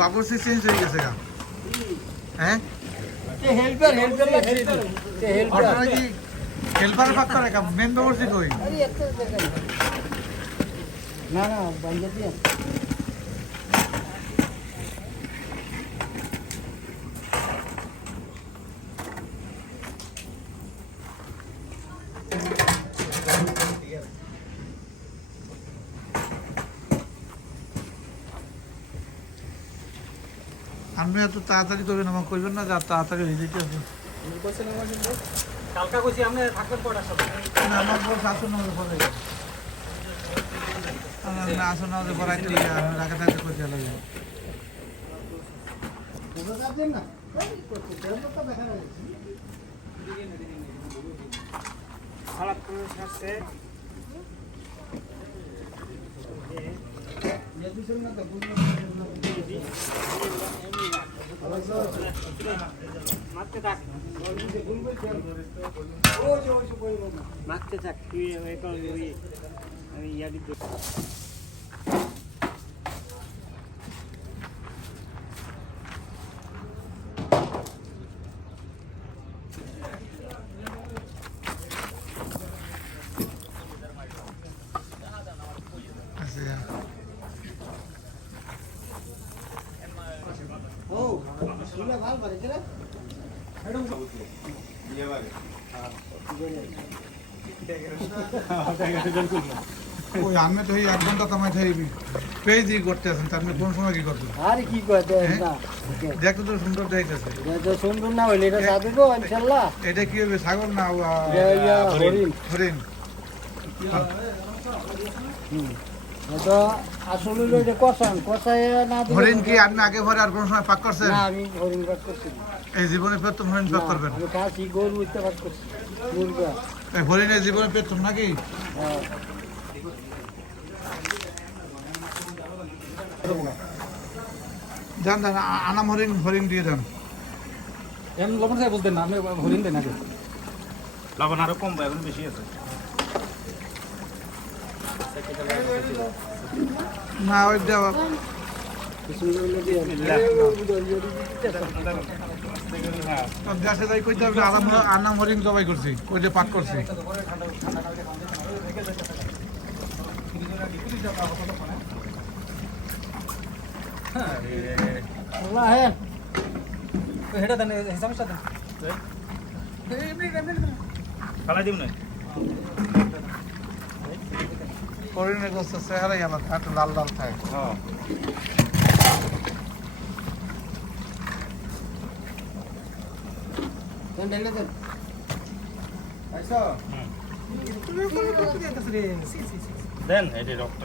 বাবুর্চি চেঞ্জ হয়ে গেছে গা হ্যাঁ ঘটনা কি হেল্পার পাক করে কা মেন বাবুর্চি কই না না বাঞ্জা দিয়ে আপনি এত তাড়াতাড়ি করবেন আমাকে কইবেন না যে তাড়াতাড়ি হয়ে যেতে হবে কালকা কইছি আপনি থাকবেন কয়টার সাথে না আমার বস আসুন না পরে না আসুন না পরে রাখা থাকতে করতে লাগে খারাপ করে আসছে মারতে থাক মারতে থাক তুই আমি ইয়া দিতে ওই আমি তো এই 1 ঘন্টা কামাই থাকবি পেজই করতে আছেন তার কোন সময় কি করবেন আরে কি কইতে না দেখো তো সুন্দর দেখাইতেছে এটা সুন্দর না হইলে এটা সাধু গো ইনশাআল্লাহ এটা কি হবে ছাগল না হরিণ হরিণ এটা আসলে এটা কষায় না দিলে হরিণ কি আপনি আগে পরে আর কোন সময় পাক করছেন না আমি হরিণ পাক করছি এই জীবনে প্রথম হরিণ পাক করবেন আমি কাছি গরু উঠতে পাক করছি মুরগা এই হরিণের জীবনে প্রথম নাকি হ্যাঁ জান জান আনাম হরিণ হরিণ দিয়ে দেন এমন লবণ সাহেব বলতেন না আপনি হরিণ দেন আগে লবণ আরো কম এখন বেশি আছে না ওই দেওয়া দেশে যাই কইতে হবে আনাম হরিণ জবাই করছি ওইটা পাক করছি আল্লাহ হ্যাঁ হেটা দেন হিসাবটা দেন ফালাই দিব না হরিণের গোস্ত চেহারাই আলাদা একটু লাল লাল থাকে হ্যাঁ দেন ঢেলে দেন দেন এটি রক্ত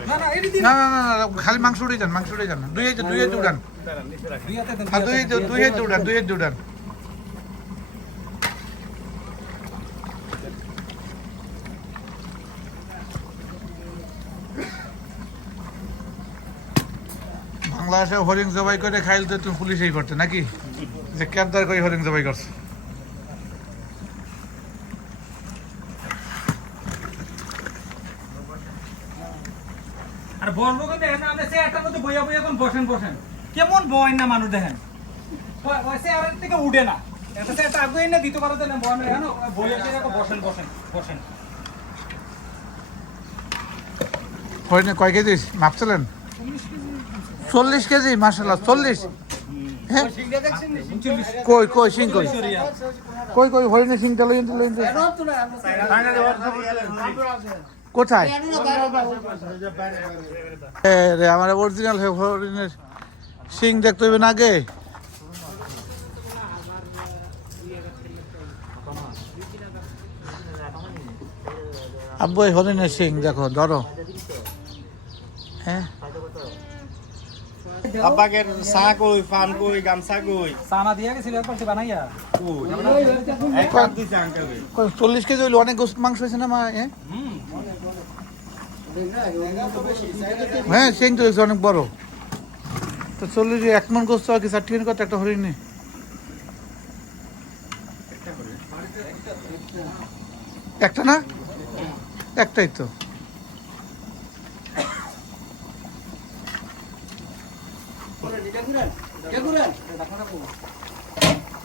না না না না খালি মাংস উড়ে যান মাংস উড়ে যান দুই হাতে উড়ান হ্যাঁ দুই হাতে উড়ান বাংলাদেশে হরিণ জবাই করে খাইল তো তুমি পুলিশেই করতে নাকি যে ক্যাবদার করে হরিণ জবাই করছে আর বলবো কিন্তু দেখেন আপনি চেয়ারটার মধ্যে বইয়া বইয়া এখন বসেন কেমন বয় না মানুষ দেখেন ওই চেয়ারের থেকে উঠে না একটা চেয়ারটা আগে না দিতে পারো না বয় না কেন বইয়া চেয়ারে বসেন হরিণে কয় কেজি মাপছিলেন 40 কেজি মাশাআল্লাহ 40 হ্যাঁ কই সিং কই হরিণের সিংটা লইন কোথায় রে আমার অরিজিনাল হরিণের সিং দেখতে হবে না আগে আব্বু এই হরিণের সিং দেখো ধরো হ্যাঁ আব্বাকে চা কই পান কই গামছা কই চানা দিয়া গেছিল একবার বানাইয়া কই এক কাপ দিছে আঙ্কেল 40 কেজি হইলো অনেক গোস্ত মাংস হয়েছে না মা হ্যাঁ সিং তো হয়েছে অনেক বড় তো 40 1 মন গোস্ত আর কি 60 কত একটা হরিণে একটা না একটাই তো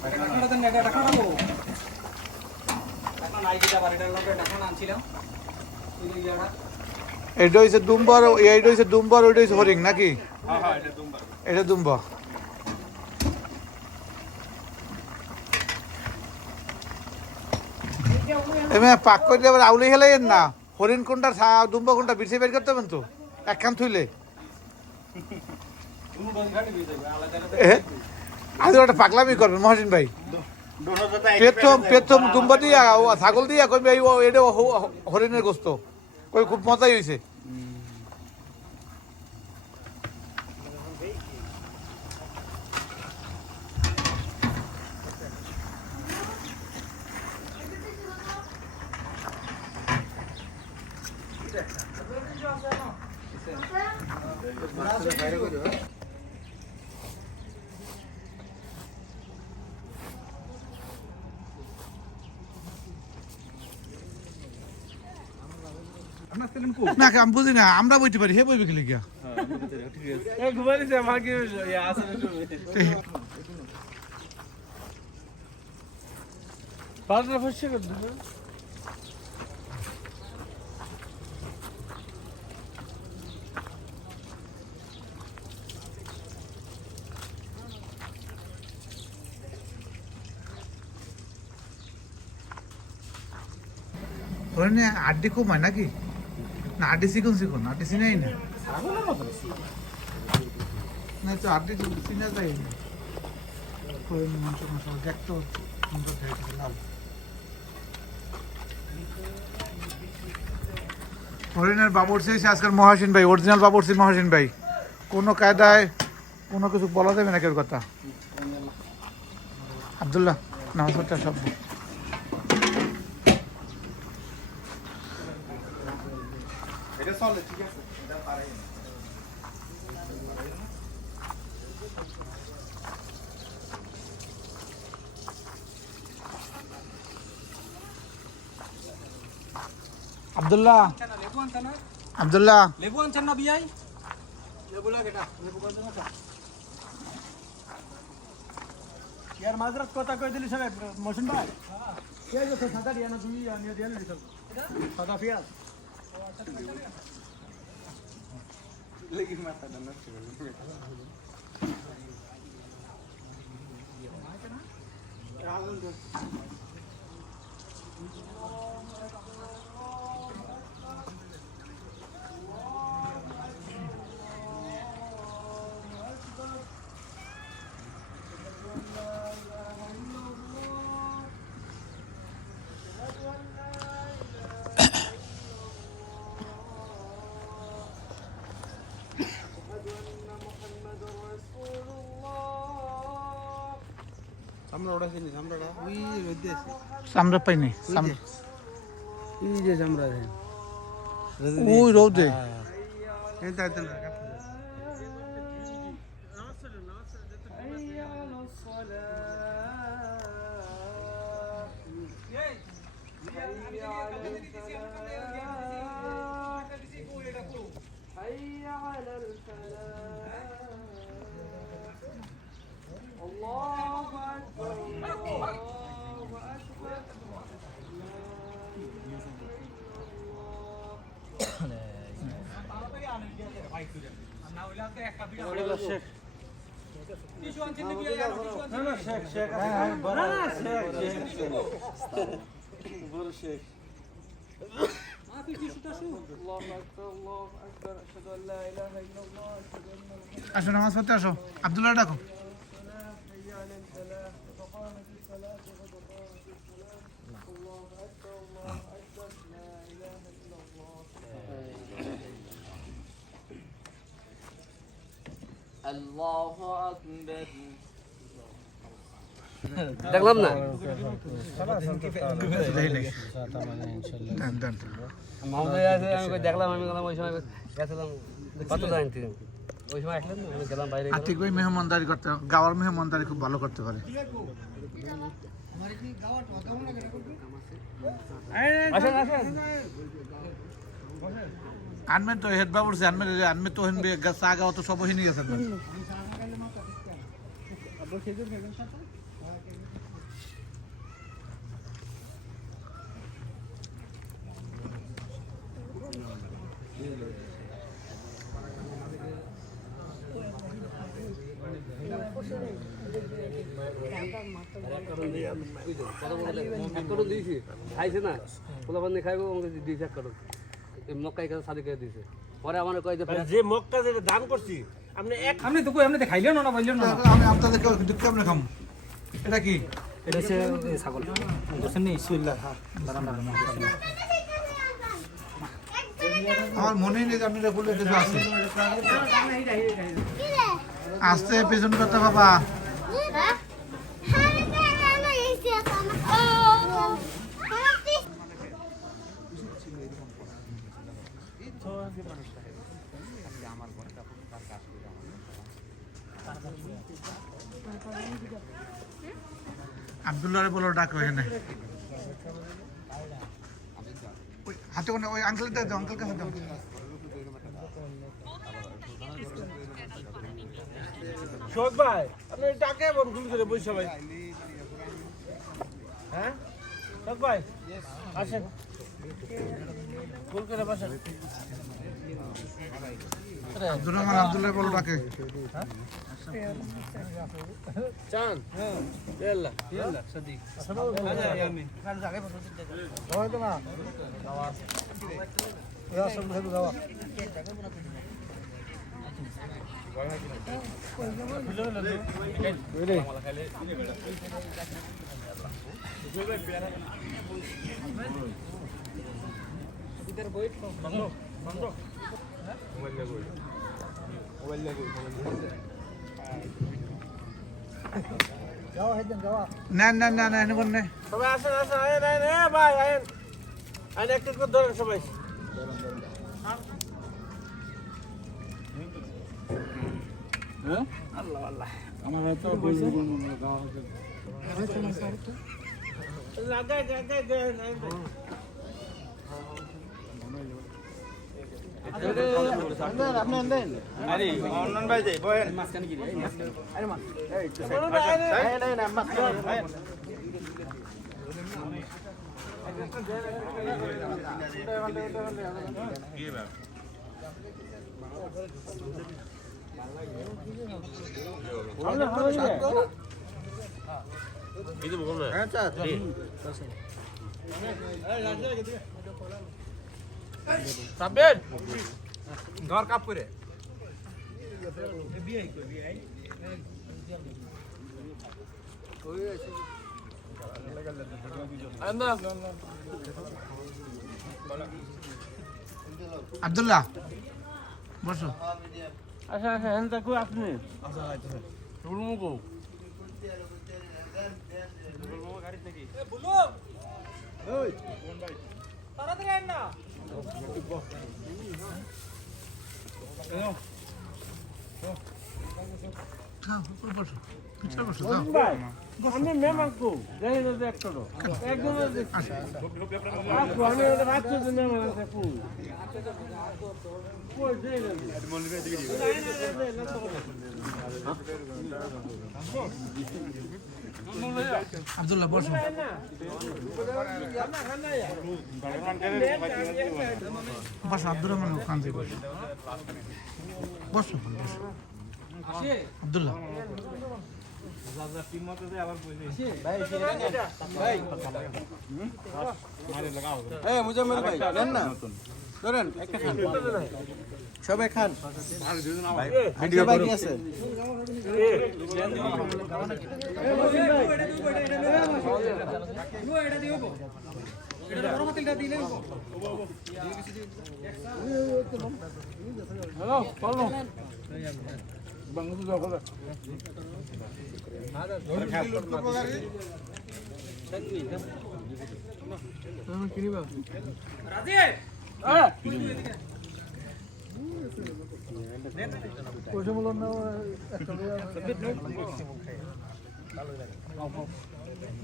ঢাকনাটা দেন, এটা ঢাকনাটা দেবো। ঢাকনা নাই দিতে পারি, এটার লগে ঢাকনা আনছিলাম। এই যে ইয়াটা। এটা হইছে দুম্বার, এইটা হইছে দুম্বার, ওইটা হইছে হরিং নাকি? হ্যাঁ এটা দুম্বা। এটা দুম্বা। এমে পাক করলে আবার আউলি হেলাইয়েন না। হরিণ কোনটা দুম্বা কোনটা বিরসে বের করতে হবেন তো একখান থুইলে। আজ একটা পাগলামি করবেন মহাসিন ভাই। প্রথম দুম্বা দিয়া ছাগল দিয়া কইবে এটা হরিণের গোস্ত, কই খুব মজাই হয়েছে। আপনার ছিলেন কো? না আমি বুঝি না, আমরা বইতে পারি, হে বইবে কি লিখিয়া? এই ঘুমাইছে আমাকে আসলে পাঁচটা ফসছে কর দিবে। হরিণে আড্ডি খুব হয় নাকি? না আড্ডি চিকন চিকন, আড্ডি চিনাই না। না তো আড্ডি চিনা যায় না। হরিণ মাংস মাংস দেখতো সুন্দর দেখতে লাল। হরিণের বাবরচি হয়েছে আজকের মহাসিন ভাই, অরিজিনাল বাবরচি মহাসিন ভাই। কোনো কায়দায় কোনো কিছু বলা যাবে না কেউ কথা। আব্দুল্লাহ নামাজটা সব এটা চলে ঠিক আছে, এটা পারে। আব্দুল্লাহ লেবু আনছেন না? আব্দুল্লাহ লেবু আনছেন না বিয়াই? লেবু লাগে এটা, লেবু কোন জায়গা? ইয়ার মাঝরাত কথা কই দিলি সব মহসিন ভাই? পেঁয়াজ তো সাদা দিয়া না, তুমি নিয়ে দিয়া নিলি সব। সাদা পেঁয়াজ। লেকিন মাথাটা নষ্ট করে আমরা ওটা চিনি, আমরাটা ওই রইতে আছে। আমরা পাইনি এই যে আমরা দেন ওই রোদে। এই তাইতে না আসো নামাজ পড়তে আসো। আব্দুল্লাহ ডাকো। দেখলাম না দেখলাম আমি গেলাম ওই সময় গেছিলাম কত জানতে ওই সময় আসলেন আমি গেলাম বাইরে আতিক ভাই মেহমানদারি করতে, গাওয়ার মেহমানদারি খুব ভালো করতে পারে। আনবেন তো হেড বাবুর আনবেন তো চা গাওয়া তো সব হিনে গেছে। দিয়েছি খাইছে না পোলাপানি খাইবো দিয়েছে এক কারণ মক্কাই কাছে সাদি করে দিয়েছে পরে আমার কয় যে মক্কা যেটা দান করছি আপনি এক আপনি তো কই আপনি খাইলেন না বললেন না আমি আপনাদের কেমন খাম এটা কি এটা হচ্ছে ছাগল বুঝছেন নি বিসমিল্লাহ আমার মনেই নেই যে আপনি বললে কিছু আছে আসতে পেছন কথা বাবা আব্দুল্লাহ বলো ডাকো এখানে ওই হাতে কোনে ওই আঙ্কেলটা দাও আঙ্কেল কাছে দাও শোক ভাই আপনি টাকা বন গুল করে বসে ভাই হ্যাঁ শোক ভাই আসেন গুল করে বসেন আব্দুর রহমান আব্দুল্লাহ বলো ডাকে চান হ্যাঁ ইয়াল্লা ইয়াল্লা সাদিক আচ্ছা আমি খান জায়গায় বসে হয় তো না দাওয়া ওরা সব ধরে দাওয়া না না না না এনে বলনে সবাই আসেন আসেন আয়েন আয়েন এ ভাই আয়েন আয়েন একটু করে ধরেন সবাই লাগাই লাগাই দেন আপনি আনেন আরে অনন ভাই যাই বহেন মাঝখানে কি এই মাঝখানে আরে মাছ সাবেন ঘর কাপ করে আব্দুল্লাহ বসো আচ্ছা আচ্ছা হেন তাকু আপনি রুমুকো তাড়াতাড়ি আন না হ্যাঁ উপরে বসো পিছনে বসো দাও ভাই আমি মেহমান কো যাই না দেখ করো একদম আমি ওটা রাখতে দিন মেহমান আছে কো কই যাই না আব্দুল্লাহ বসো বসো আব্দুর রহমান ওখান থেকে বসো বসো বসো আব্দুল্লাহ মুজাম্মেল ভাই দেন না ধরেন একটা খান সবাই খান ভিডিও বাকি আছে হ্যালো বলো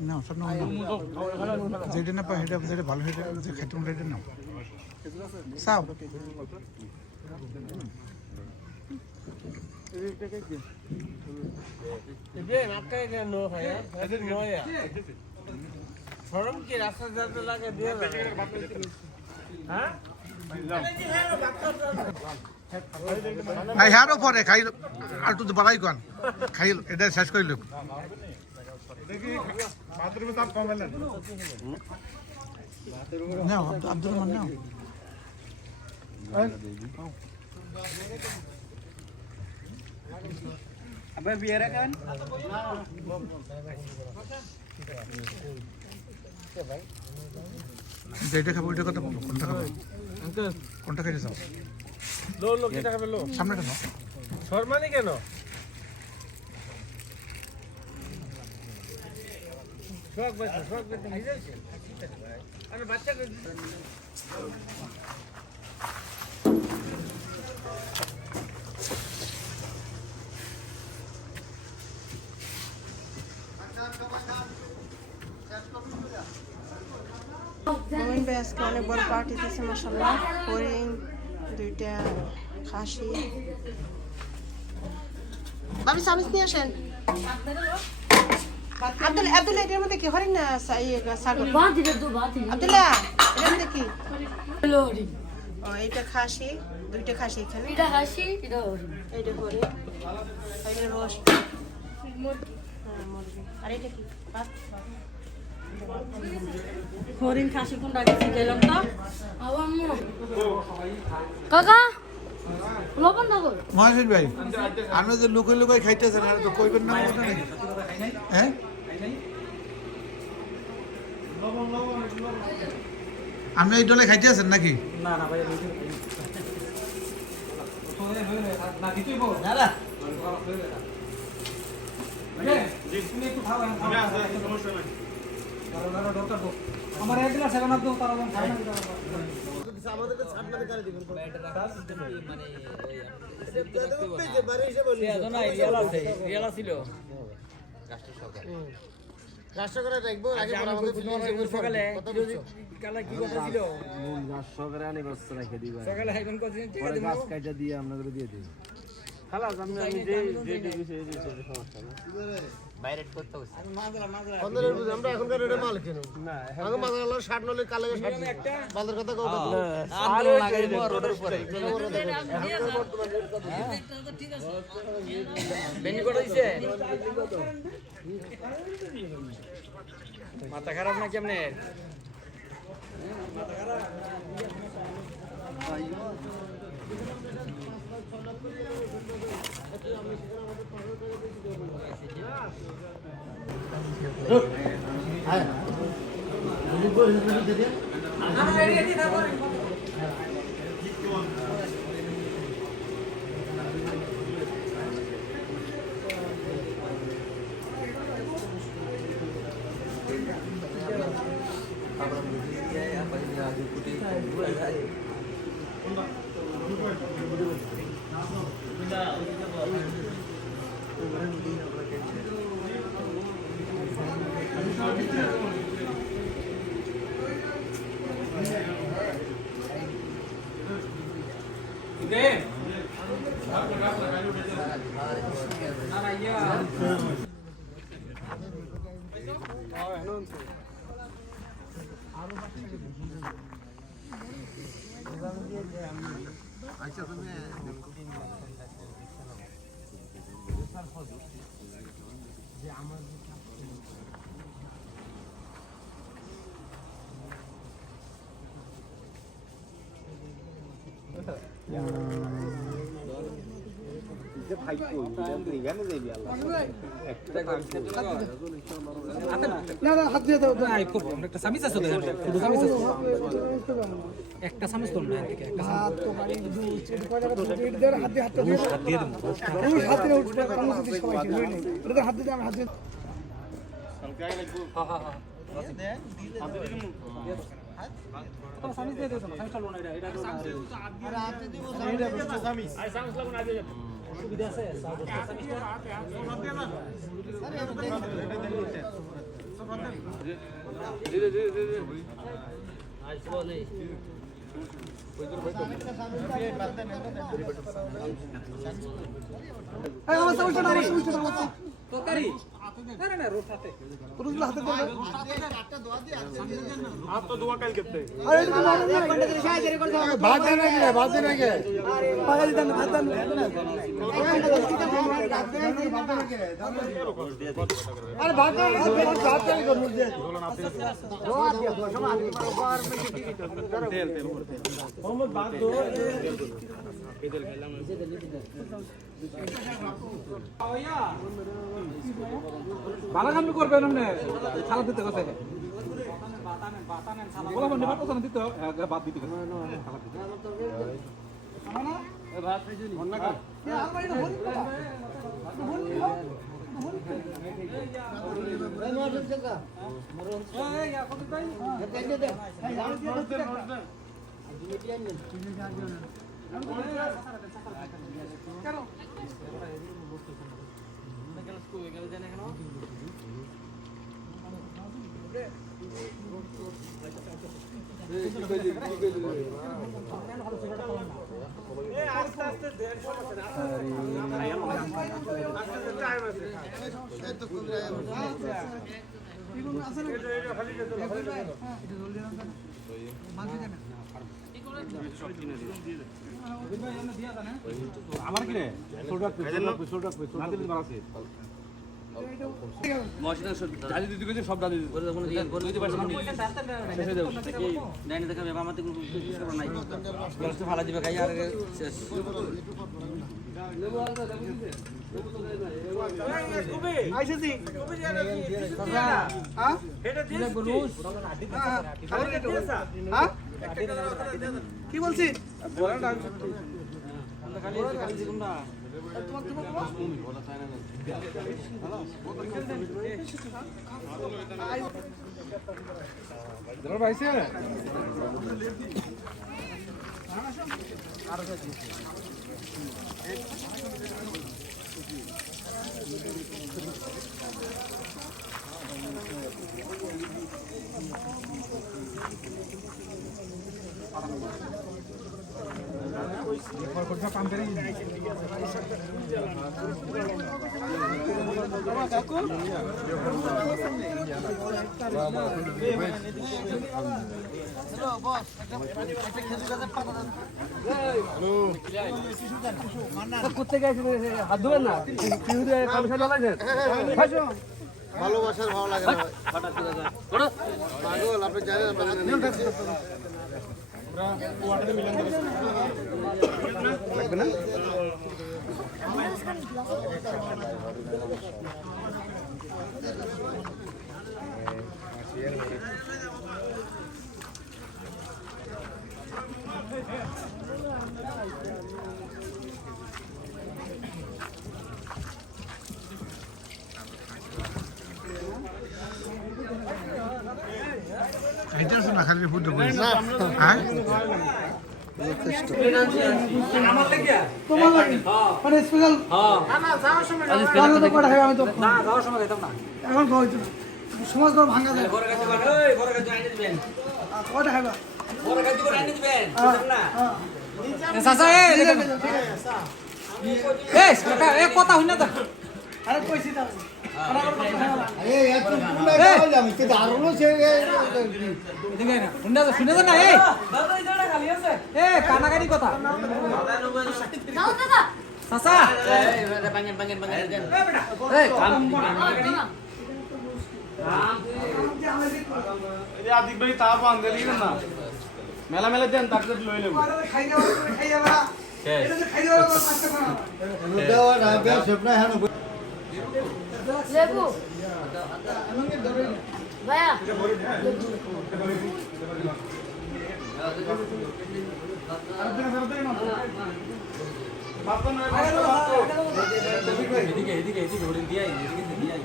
না সব নাও যেটা না পাই সেটা যেটা ভালো সেটা যে খাইতে মনে এটা নাও চাও Bien, acá hay que no hay, es no hay. Solo que রাস্তা যাতে লাগে দিয়ে হ্যাঁ ভাই হ্যারও পরে খাই আর তুই বাড়াই কন খাই এটা শেষ করিল নাও আব্দুল রহমান নাও আবার বিয়ারা খান যেটা খাবো ওইটা কথা বলো কোনটা খাবো কোনটা খাইতে চাও লো লো কি টাকা পেলো সামনেটা নাও শর্মানি কেন শখ বাচ্চা নিজেছে আমি বাচ্চা মোমিন ভাই আজকে অনেক বড় পার্টি দিয়েছে মাসাল্লাহ হরিণ 2টা খাসি ভাবি চামিচ নিয়ে আসেন আব্দুল্লাহ এটার মধ্যে কি হরিণ না ছাগল আব্দুল্লাহ এটার মধ্যে কি ও এটা খাসি 2টা খাসি এখানে এটা হাসি এটা হরিণ এইটা হরিণ এখানে রস মুরগি আর এটা কি ভাত হরিণ খাসি কোনটা গেছে গেলাম তো আবার কাকা লবণ না গো মহাশিন ভাই আপনি যে লুকাই লুকাই খাইতেছেন আর তো কইবেন না কথা নাকি হ্যাঁ আপনি এই ডলে খাইতেছেন নাকি না না ভাই না দিতেই বল দাদা তুমি একটু খাও আমি আসছি সমস্যা নাই দাদা ডক্টর বল আমার এক গ্লাস এখন আপনি তারা খাই না আমাদেরকে ছাড় না করে দিবেন তো মানে রাষ্ট্র করে রাখবো আগে আমাদের সকালে কালা কি কথা ছিল সকালে আনি বস্ত রেখে দিবা সকালে এখন কোচিং ঠিক আছে গাছ কাটা দিয়ে আপনাদের দিয়ে দিই খালাস আমি যে দিছি এই সমস্যা না বাইরে করতে হচ্ছে আমরা এখনকার রেটে মাল কিনো না আগে মাঝে 60 নলে কালে 60 একটা বাজার কথা কও আর লাগাই দিব রোডের উপরে বেনি করে দিছে মাথা খারাপ না কেমনে মাথা খারাপ না না হাত দিয়ে দাও না খুব একটা সামিস আছে দেখেন শুধু সামিস আছে একটা সামিস তো না এদিকে একটা সামিস তো গাড়ি হাত দিয়ে দেব হাত দিয়ে উঠবে কামু যদি সবাই ছিল নেই এটা হাত দিয়ে আমি হাত দিয়ে হ্যাঁ হ্যাঁ হ্যাঁ হাত দিয়ে দিমু তো সামিস দিয়ে দাও সামিস চালু না এটা সামিস তো হাত দিয়ে দিব সামিস আর সামিস লাগু না দিয়ে সুবিধা আছে সামিস ধীরে ধীরে ধীরে আজ বলে এই আমার সমস্যা না তরকারি না না রোট হাতে পুরুষগুলো হাতে দেবে आप तो दुआ कल करते আরে এটা তো মানে এক ঘন্টা ধরে সাহায্য করে দাও भात देने के लिए भात देने के পাগল দিন ভাত দাও अरे भात दे भात नहीं कर मुझे मोहम्मद भात दो ভালো কাম করবেন আপনি সালাদ দিতে কথা বলা বন্ধ ভাত তো দিতে ভাত দিতে আমার কি রে ছোট আছে মশলা ডালি দিতে গেছে সব ডালি দিতে যখন দিতে পারছ না শেষ হয়ে যাবে এই ডাইনে দেখা বাবা আমাতে কোনো কিছু করো নাই লাস্টে ফালা দিবে খাই আর শেষ আইসেছি হ্যাঁ এটা দিয়ে রোজ হ্যাঁ কি বলছি করতে গেছে হাত ধোবেন না ভালোবাসার ভালো লাগে না পাগল আপনি জানেন লাগবে না এটা না খালি ফুড বলিস হ্যাঁ তোমার লাগে মানে স্পেশাল হ্যাঁ তো কটা খাই আমি তো না যাওয়ার সময় খাইতাম না এখন খাওয়াই তো সমাজ করে ভাঙা যায় বড় কাছে বাড়ি ওই বড় কাছে আইনে দিবেন কটা খাইবা বড় কাছে করে আইনে দিবেন না চাচা এ কথা হই না তো আরে কইছি তো শুনে না কানাকানি কথা চাচা বাঙেন বাঙেন বাঙেন দেন আদিক ভাই তা পান দিলি না মেলা মেলা দেন তারপরে লই নেব লেবু ভাইয়া এদিকে এদিকে এদিকে ওরে দিয়ে আই এদিকে দিয়ে আই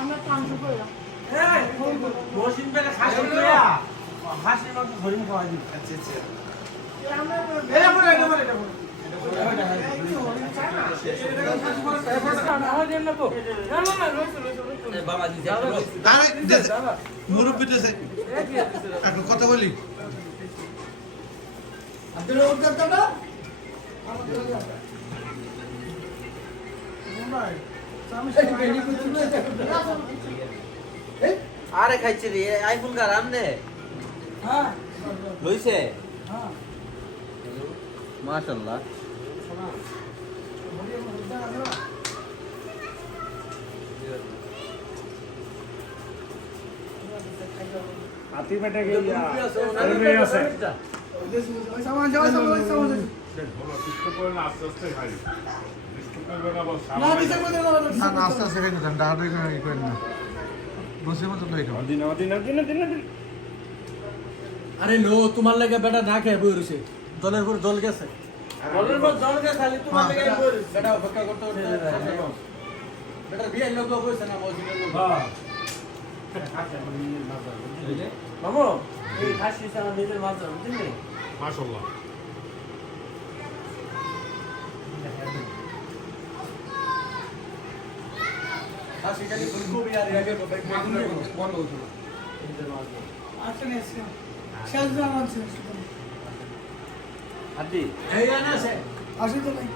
আমরা 500 করে মশিন পেলে খাসি লইয়া খাসি মাংস ধরিম খাওয়াই দিই আচ্ছা আচ্ছা এটা বলে বাবা দিছে মুরব্বী দিতেছে এখন কথা বলি আরে খাইছে রে আইফোন কার আমনে হ্যাঁ লইছে হ্যাঁ মাশাআল্লাহ হাতি পেটে গিয়া মেয়ে আছে সামান যাও সামান না দিছে মধ্যে না না আস্তে আস্তে খাই না ডাহাডি ই করেন না বসে মতো লই খাও আরে নো তোমার লাগে বেটা না খেয়ে বই রইছে জলের উপর জল গেছে বলের পর জল কে খালি তোমার লাগে বেটা অপেক্ষা করতে উঠে বেটা বিয়ে লোক বসে না মসজিদের লোক মামু এই খাসি সারা নিজের মাছ বুঝলি মাশাআল্লাহ খাসি খালি খুব ইয়ার আগে বন্ধ হতো আসলে শেষ জন আছে হাতি এই না আছে আসে তো ভাই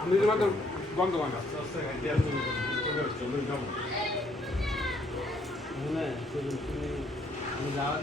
আমি তোমাকে বন্ধ বানা চলে যাবো আমি যাওয়া